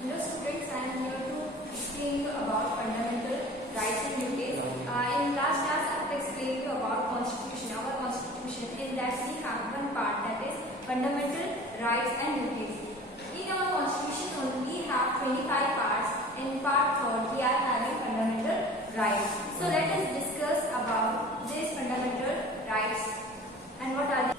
Hello students, I am here to explain you about fundamental rights and duties. In last class, I have explained you about constitution, our constitution. In that we have one part, that is fundamental rights and duties. In our constitution only have 25 parts. In part 3 we are having fundamental rights. So let us discuss about these fundamental rights and what are they.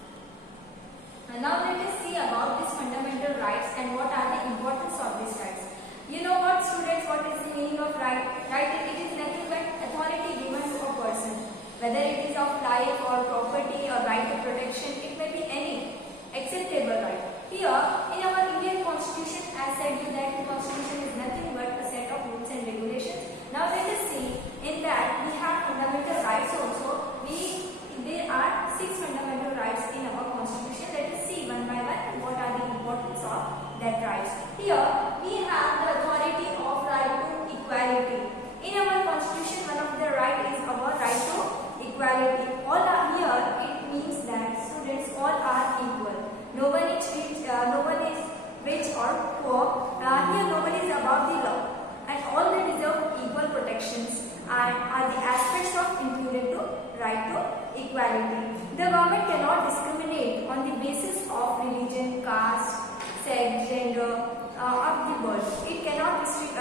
Now let us see about these fundamental rights and what are the importance of these rights. You know what, students, what is the meaning of right? Right, it is nothing but authority given to a person. Whether it is of life or property or right to protection, it may be any acceptable right. Here, in our Indian constitution, as said you that the constitution is nothing but a set of rules and regulations. Now let us see, in that we have fundamental rights also. There are 6 fundamental rights in our constitution. Let us see one by one what are the importance of that rights. Here we have the authority of right to equality. In our constitution, one of the right is our right to equality. All are here, it means that students all are equal. No one is rich or poor. Here no one is above the law, and all they deserve equal protections and are the aspects of included to right to equality. The government cannot discriminate on the basis of religion, caste, sex, gender of the birth. It cannot restrict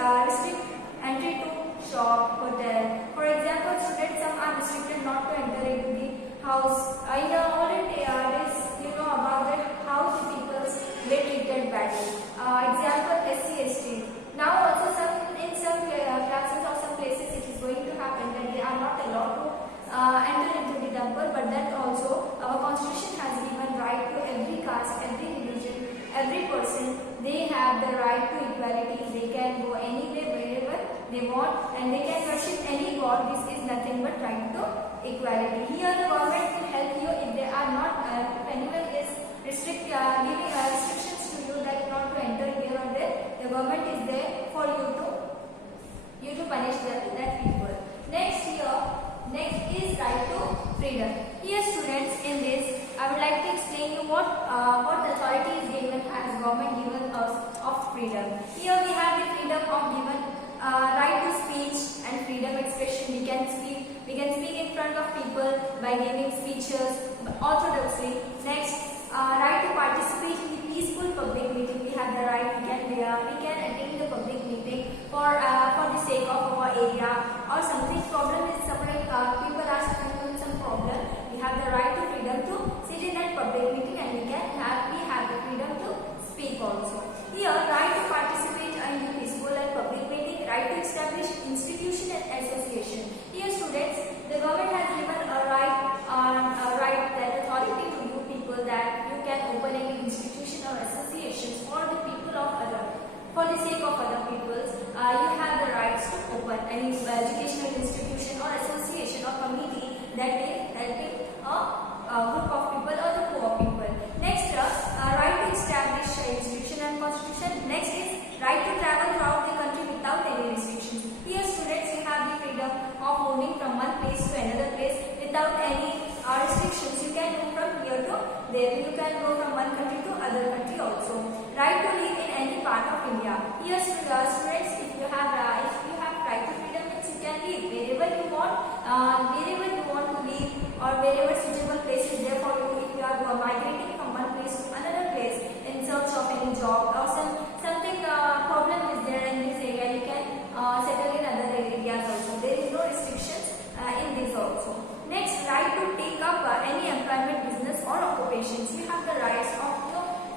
entry to shop, hotel. For example, students, some are restricted not to enter into the house. In the olden days, you know about that how the people get treated badly. Example, SC/ST. Now also in some classes or some places it is going to happen that they are not allowed to enter into the temple, but that also our constitution has given right to every caste, every religion, every person. They have the right to equality. They can go anywhere, wherever they want, and they can worship any god. This is nothing but right to equality. Here the government will help you if they are not, if anyone is giving restrictions to you that not to enter here or there. The government is there for you to punish that people. Next is right to freedom. Here students, in this I would like to explain you what authority is given, as government given us of freedom. Here we have the freedom of given right to speech and freedom expression. We can speak in front of people by giving speeches orthodoxly. Next, right to participate in the peaceful public meeting. We have the right, we can attend the public meeting for the sake of our area or something. Problem is suffering, people are suffering from some problem. We have the right to freedom to sit in that public meeting, and we have the freedom to speak also. Here, right to participate in the peaceful and public meeting, right to establish institution and association. Here students, the government has given a right, that authority to you people, that you can open any institution or associations for the people of for the sake of other peoples. You have the rights to open any educational institution or association or committee that is helping a group of people or the poor people. Next, right to establish institution and constitution. Next is right to travel throughout the country without any restrictions. Here students, you have the freedom of moving from one place to another place without any restrictions. You can move from here to there. You can go from one country to other country also. Right to live in any part of India. Here students, if you have right to freedom, means you can live wherever you want to live, or wherever suitable place is there for you. If you are migrating from one place to another place in search of any job or something problem is there in this area, you can settle in other areas also. There is no restrictions in this also. Next, right to take up any employment, business or occupations. You have the rights of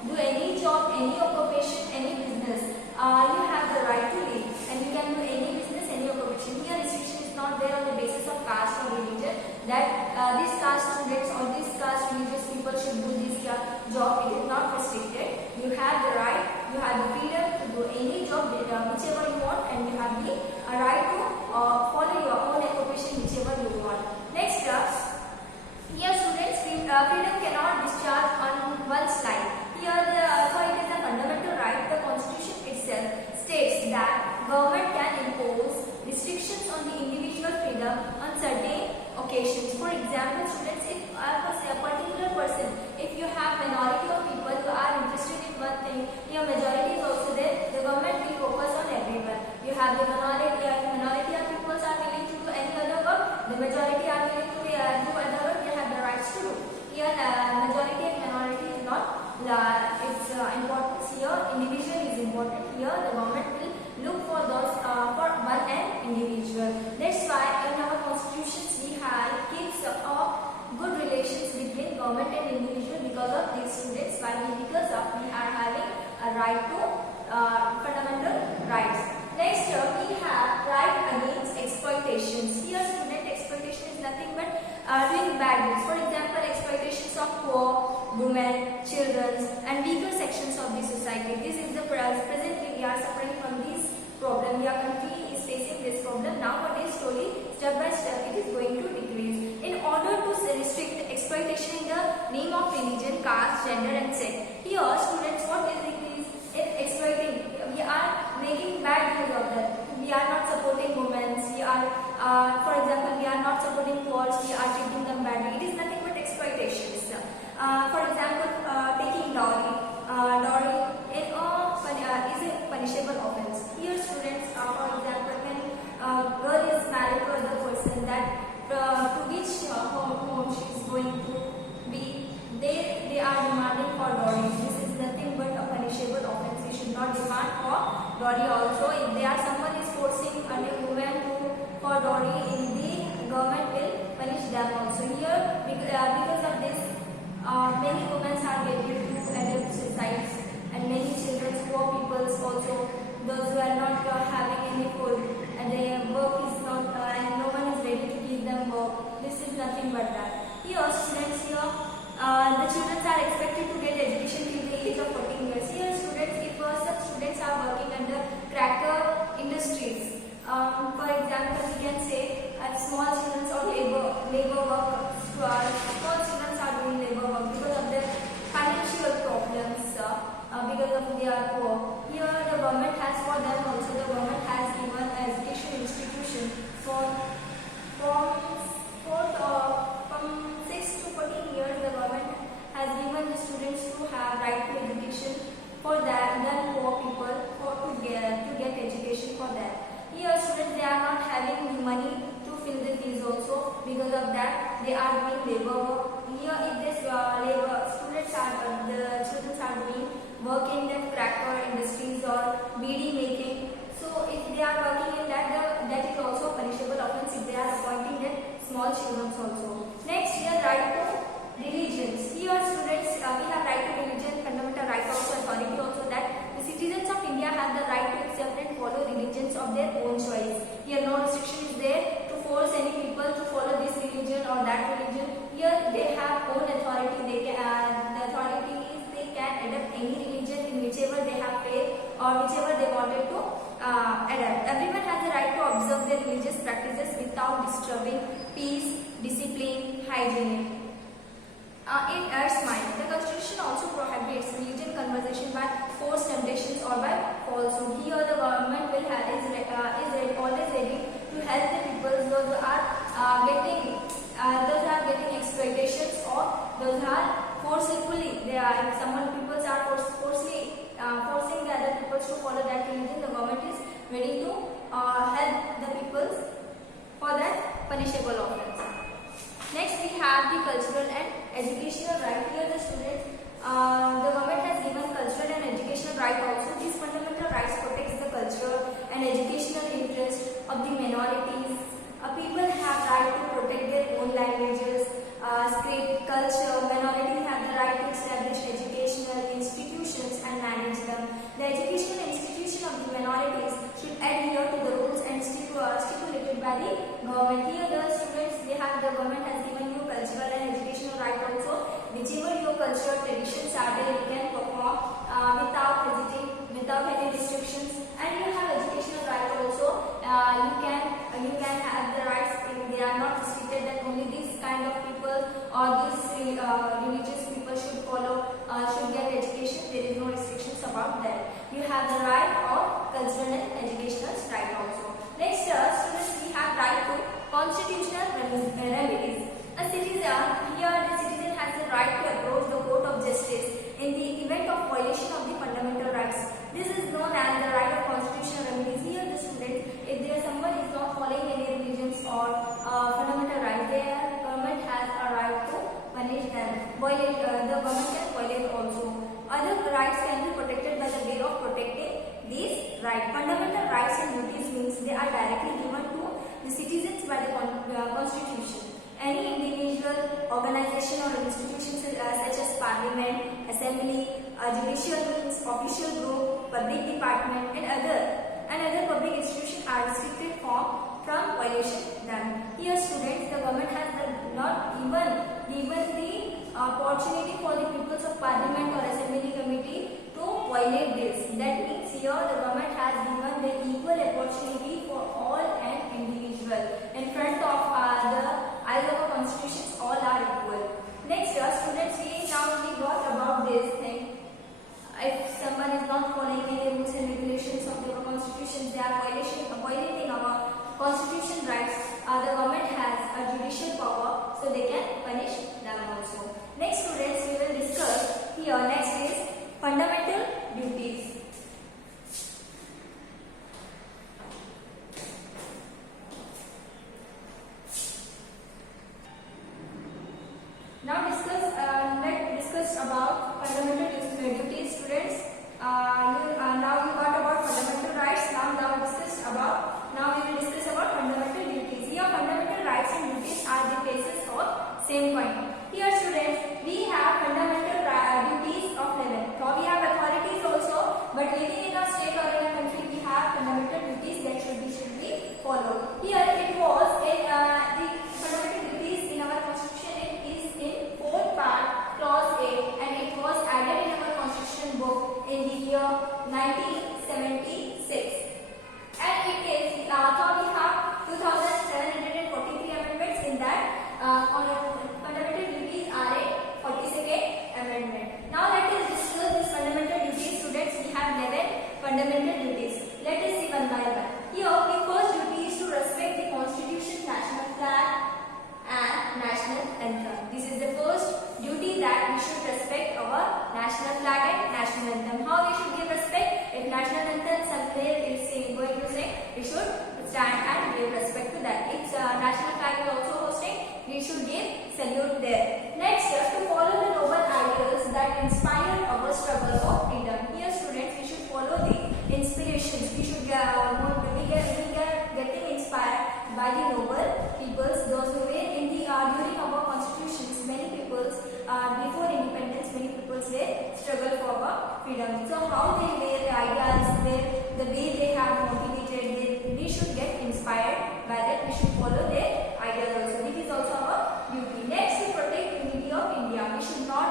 do any job, any occupation, any business. You have the right to live, and you can do any business, any occupation. Here restriction is not there on the basis of caste or religion, that this caste students or this caste religious people should do this job. It is not restricted. You have the right, you have the freedom to do any job whichever you want, and you have the right to follow your own occupation whichever you want. Next, here students, freedom cannot discharge on one's life. Here so it is a fundamental right. The constitution itself states that government can impose restrictions on the individual freedom on certain occasions. For example, students, if a particular person, if you have minority of people who are interested in one thing, your majority is also there, the government will focus have the minority are peoples are willing to do any other work. The majority are willing to do other work. They have the rights to do. Here, majority and minority is not. Its importance here. Individual is important. Here, the government will look for those for one and individual. That's why in our constitutions we have keeps good relations between government and individual because of these students. Why? Because we are having a right to fundamental rights. Next, we have right against exploitations. Here, student exploitation is nothing but doing bad deeds. For example, exploitations of poor, women, children, and weaker sections of the society. This is the presently we are suffering from this problem. Our country is facing this problem. Nowadays, slowly, step by step, it is going to decrease. In order to restrict exploitation in the name of religion, caste, gender, and sex. Here, students, what is decrease? If exploiting, we are making bad use of that. We are not supporting women. We are, for example, we are not supporting poor. We are treating them badly. It is nothing but exploitations. For example, taking dowry. Dowry is a punishable offense. Here, students, for example, when a girl is married to another person, that to which home she is going to be, they are demanding for dowry. This is nothing but a punishable offense. We should not demand for dowry also. If they are someone is forcing a woman for dowry, the government will punish them also. Here, because of this, many women are getting to adult suicides, and many children, poor people also, those who are not having any food, and their work is not, and no one is ready to give them work. This is nothing but that. Here, students, the children are expected to get education till the age of 14 years. Here, students, if some students are working under cracker industries, for example, we can say small children or labor work. Small children are doing labor work because of their financial problems, because of they are poor. Here, the government has for them also. The government has given education institution from 6 to 14 years. The government has given the students to have right to education for that. Then poor people to get education for that. Here, students, they are not having the money to fill the fees also. Because of that, they are doing labor work. Here, if this the students are doing work in the cracker industries or beadi making. So, if they are working in that, that is also punishable offense if they are appointing that small children also. Next, here, right to religions. Here, students, we have right to religion, fundamental right also, authority also, that the citizens of India have the right to accept and follow religions of their own choice. Here, no restriction is there to force any people to follow this religion or that religion. Here, they have own authority. The authority is they can adopt any religion in whichever they have faith or whichever they wanted to adopt. Everyone has the right to observe their religious practices without disturbing peace, discipline, hygiene. In Earth's mind, the Constitution also prohibits religion conversation by forced temptations or by falsehood. Here, the government will is always ready to help the people those who are getting exploitations or those who are forcefully. People are forcing the other people to follow that religion. The government is ready to help the people for that punishable offense. Next, we have the cultural and educational right. Here, the students, the government has given cultural and educational right also. These fundamental rights protects the cultural and educational interest of the minorities. People have right to protect their own languages, script, culture. Minorities have the right to establish educational institutions and manage them. The educational institution of the minorities should adhere to the rules and stipulated by the government. Here, the students, the government has given you cultural and educational right also. Whichever your cultural traditions are there, you can perform without hesitating, without any restrictions. And you have educational right also. You can have the rights if they are not restricted, that only these kind of people or these religious people should follow, should get education. There is no restrictions about that. You have the right of cultural and educational right also. Next, students, we have right to constitutional remedies. A citizen, here the citizen has the right to approach the court of justice in the event of violation of the fundamental rights. This is known as the right of constitutional remedies. Here the students, right. Fundamental rights and duties means they are directly given to the citizens by the Constitution. Any individual, organization or institution such as parliament, assembly, judicial means, official group, public department and other public institutions are restricted from violation them. Here students, the government has not even given the opportunity for the peoples of parliament or assembly committee to violate this. That means here the government has given the equal opportunity for all and individual. In front of the eyes of a constitution, all are equal. Next, students, we got about this thing. If someone is not following any rules and regulations of the constitution, they are violating our constitution rights. The government has a judicial power, so they can punish them also. Next, students, we will discuss here. Next is fundamental duties. Now let's discuss about fundamental duties, students. Now you got about fundamental rights. Now we will discuss about fundamental duties. Here, fundamental rights and duties are the faces of same coin. Here, students, we have fundamental duties of living. Now we have authorities also, but living in a state or in a country, we have fundamental duties that should be followed. Here, it was in the fundamental duties in our constitution. It is in 4th part, clause 8, and it was added in our constitution book in the year 1976. And it is now we have 2,743 amendments in that. Fundamental duties are a 42nd amendment. Now let us discuss these fundamental duties. Students, we have 11 fundamental duties. Let us see one by one. Here, the first duty is to respect the constitution, national flag and national anthem. This is the first duty, that we should respect our national flag and national anthem. How we should give respect? If national anthem somewhere is going to sing, we should stand and give respect to that. If national flag is also hosting, we should give salute there. Next, to follow the noble ideals that inspire our struggle for freedom. Here, students, we should follow the inspirations. We should getting inspired by the noble peoples, those who were in the during our constitutions. Many peoples before independence, many peoples were struggle for our freedom. So how they were, the ideas, the way they have motivated, we should get inspired by that. We should follow their ideas also. This is also our duty. Next, to protect unity of India. We should not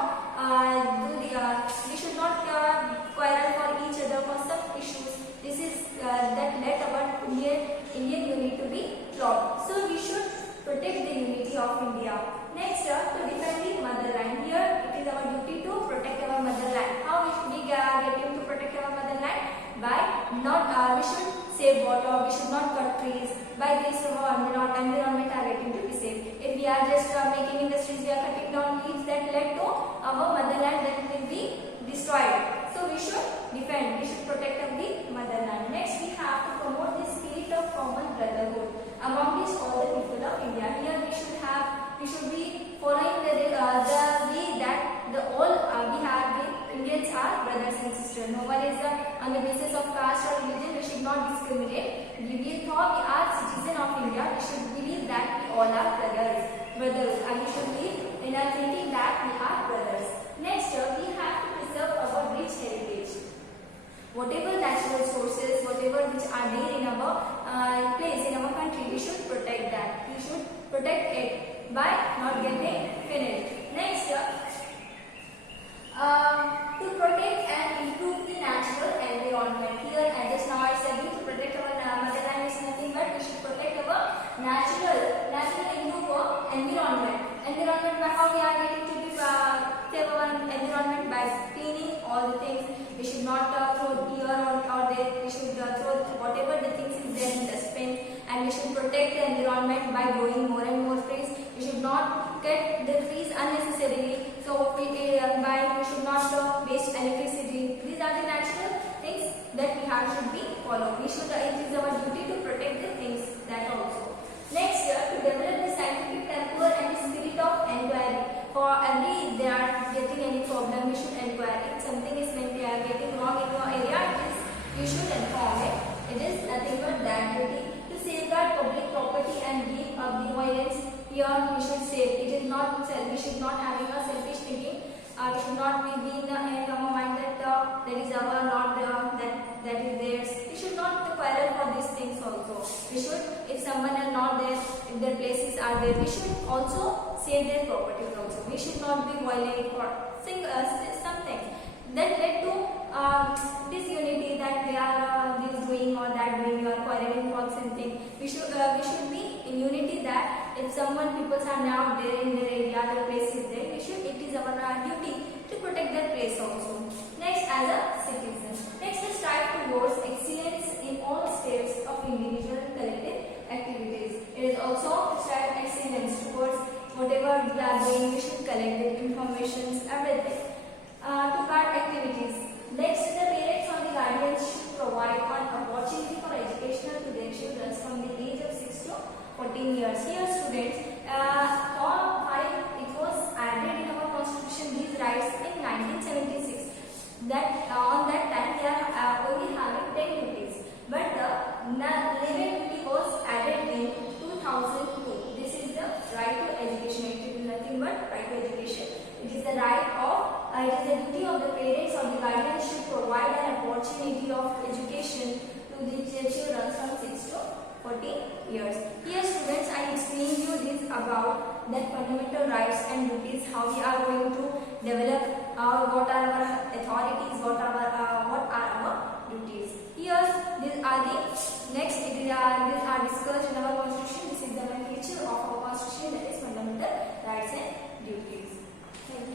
quarrel for each other for some issues. This is that let our Indian unity to be dropped. So we should protect the unity of India. Next, to defend the motherland. Here, it is our duty to protect our motherland. How we getting to protect our motherland? By not we should save water. We should not cut trees. By this, our environment are getting to be saved. If we are just making industries, we are cutting down leaves that led to our motherland that will be destroyed. So we should defend. We should protect the motherland. Next, we have to promote the spirit of common brotherhood among all the people of India. Here, we should be following the way that Indians are brothers and sisters. No one is on the basis of caste or religion. We should not discriminate. We thought we are citizens of India. We should believe that we all are brothers, and we should live in our thinking that we are brothers. Next, we have to preserve our rich heritage. Whatever natural sources, whatever which are there in our place, in our country, we should protect that. We should protect it by not getting finished. Next, to protect and improve the natural environment. Here, and just now I said to protect our motherland is nothing but we should protect our natural improve our environment. By how we are getting to be save our environment by cleaning all the things. We should not throw here or there. We should throw whatever the things is there in dustbin, and we should protect the environment by growing more and more trees. We should not cut the trees unnecessarily. So we should not waste electricity. These are the natural things that should be followed. We should it is our duty to protect the things that also. Next, to develop the scientific temper and the spirit of inquiry. For every they are getting any problem, we should inquire. If something is when they are getting wrong in your area, you should inform it. It is nothing but that duty to safeguard public property and keep up the violence. Here we should save. It is not we should not having a selfish thinking. We should not be in our mind that that is our not that is theirs. We should not quarrel for these things also. We should, if someone are not there, if their places are there, we should also save their properties also. We should not be violent for some things that led to disunity, that they are this doing or that doing, you are quarreling for something. We should be in unity, that if someone people are not there in their area, their place is there, we should, it is our duty to protect their place also. Next, as a citizen, next is strive towards excellence in all spheres of individual and collective activities. It is also strive excellence towards whatever we are doing. We should collect the information, everything. To guard activities. Next, the parents or the guardians should provide an opportunity for education to their children from the age of 6 to 14 years. Here, students, it was added in our constitution, these rights in 1976. That on that time they are only having 10 duties, but the 11th duty was added in 2002. This is the right to education. It is nothing but right to education. It is the right of, it is the duty of the parents or the guardians should provide an opportunity of education to the children from 6 to 14 years. Here, students, I explain you this about that fundamental rights and duties, how we are going to develop what are our authorities, what are our duties. Here, these are the next. These are discussed in our constitution. This is the main feature of our constitution, that is fundamental rights and duties. Thank you.